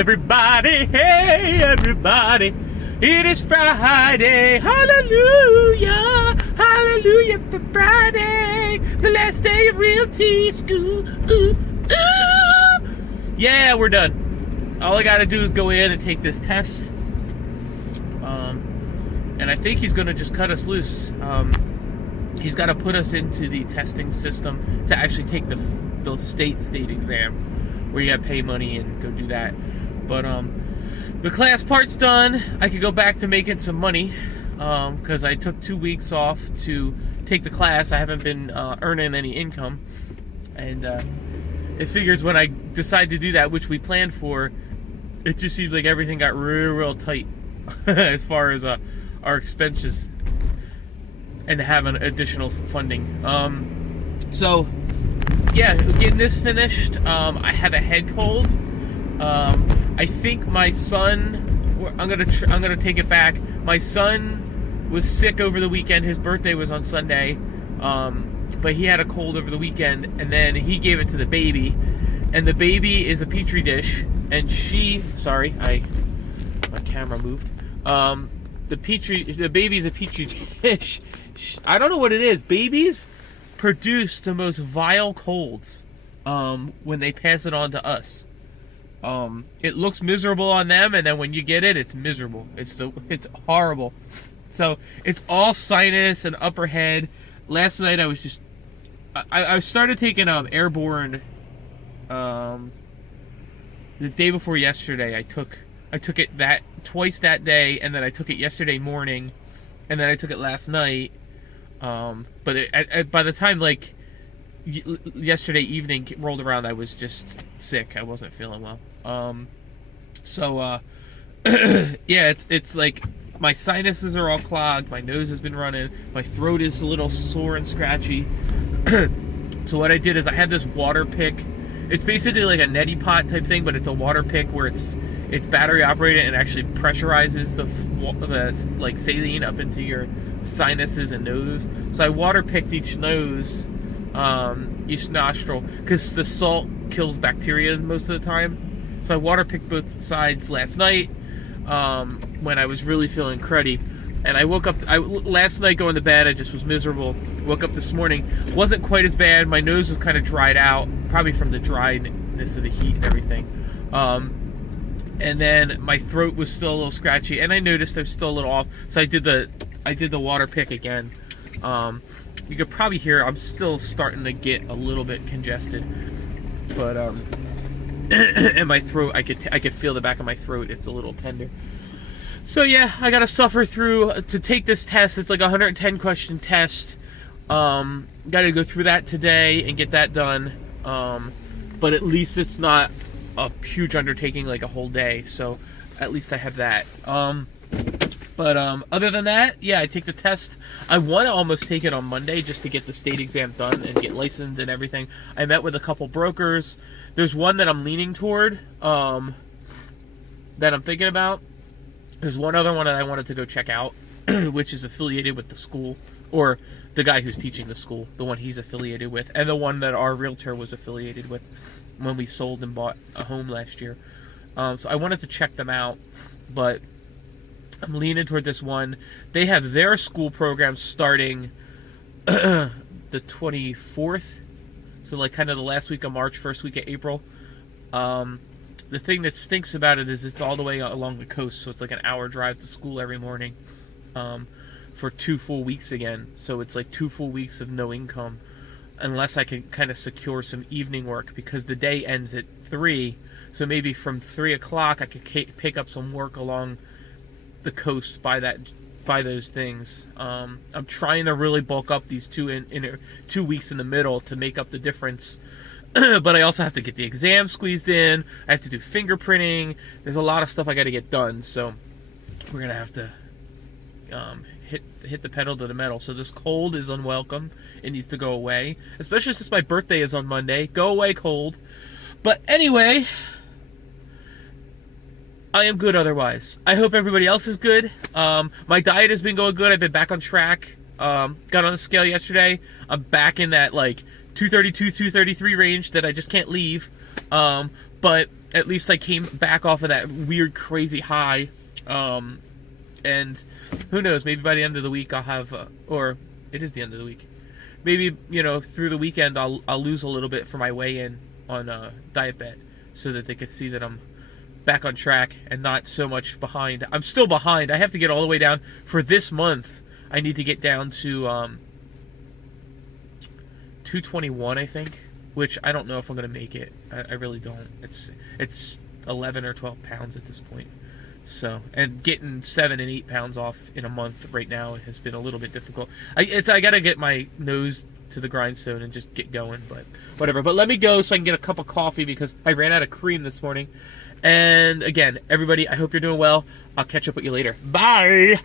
everybody, hey, everybody. It is Friday. Hallelujah. Hallelujah for Friday. The last day of realty school. Ooh, ooh. Yeah, we're done. All I got to do is go in and take this test. And I think he's going to just cut us loose. He's got to put us into the testing system to actually take the state exam, where you got to pay money and go do that. But the class part's done. I could go back to making some money because I took 2 weeks off to take the class. I haven't been earning any income, and it figures when I decide to do that, which we planned for, it just seems like everything got real tight as far as our expenses and having additional funding. So yeah, getting this finished. I have a head cold. I think my son, I'm gonna take it back. My son was sick over the weekend. His birthday was on Sunday, but he had a cold over the weekend, and then he gave it to the baby, and the baby is a petri dish, and my camera moved. The baby's a petri dish. I don't know what it is. Babies produce the most vile colds when they pass it on to us. It looks miserable on them, and then when you get it, it's miserable. It's horrible. So it's all sinus and upper head. Last night I was just I started taking airborne. The day before yesterday, I took it twice that day, and then I took it yesterday morning, and then I took it last night. But by the time yesterday evening rolled around, I was just sick. I wasn't feeling well. Yeah, it's like my sinuses are all clogged. My nose has been running. My throat is a little sore and scratchy. So what I did is I had this water pick. It's basically like a neti pot type thing, but it's a water pick where it's battery operated and actually pressurizes the saline up into your sinuses and nose. So I water picked each nose, each nostril, because the salt kills bacteria most of the time. So I water picked both sides last night when I was really feeling cruddy. And I woke up last night going to bed, I just was miserable. Woke up this morning, wasn't quite as bad. My nose was kind of dried out, probably from the dryness of the heat and everything. And then my throat was still a little scratchy, and I noticed I was still a little off. So I did the water pick again. You could probably hear I'm still starting to get a little bit congested, but and my throat, I could feel the back of my throat. It's a little tender. So yeah, I gotta suffer through to take this test. It's like a 110 question test. Gotta go through that today and get that done. But at least it's not a huge undertaking like a whole day. So at least I have that. But other than that, yeah, I take the test. I want to almost take it on Monday just to get the state exam done and get licensed and everything. I met with a couple brokers. There's one that I'm leaning toward, that I'm thinking about. There's one other one that I wanted to go check out, which is affiliated with the school, or the guy who's teaching the school, the one he's affiliated with, and the one that our realtor was affiliated with when we sold and bought a home last year. So I wanted to check them out, but I'm leaning toward this one. They have their school program starting the 24th, so like kind of the last week of March, first week of April. The thing that stinks about it is it's all the way along the coast, so it's like an hour drive to school every morning for 2 full weeks again. So it's like 2 full weeks of no income, unless I can kind of secure some evening work, because the day ends at 3. So maybe from 3 o'clock I could pick up some work along the coast by those things. I'm trying to really bulk up these 2 weeks in the middle to make up the difference. But I also have to get the exam squeezed in. I have to do fingerprinting. There's a lot of stuff I got to get done. So we're gonna have to hit the pedal to the metal. So this cold is unwelcome. It needs to go away, especially since my birthday is on Monday. Go away, cold. But anyway, I am good otherwise. I hope everybody else is good. My diet has been going good. I've been back on track. Got on the scale yesterday. I'm back in that like 232, 233 range that I just can't leave. But at least I came back off of that weird, crazy high. And who knows? Maybe by the end of the week I'll have, or it is the end of the week. Maybe through the weekend I'll lose a little bit for my weigh-in on Diet Bet, so that they could see that I'm back on track and not so much behind. I'm still behind. I have to get all the way down for this month. I need to get down to 221, I think, which I don't know if I'm going to make it. I really don't. It's 11 or 12 pounds at this point. So, and getting 7 and 8 pounds off in a month right now has been a little bit difficult. I got to get my nose to the grindstone and just get going, but whatever. But let me go so I can get a cup of coffee because I ran out of cream this morning. And again, everybody, I hope you're doing well. I'll catch up with you later. Bye!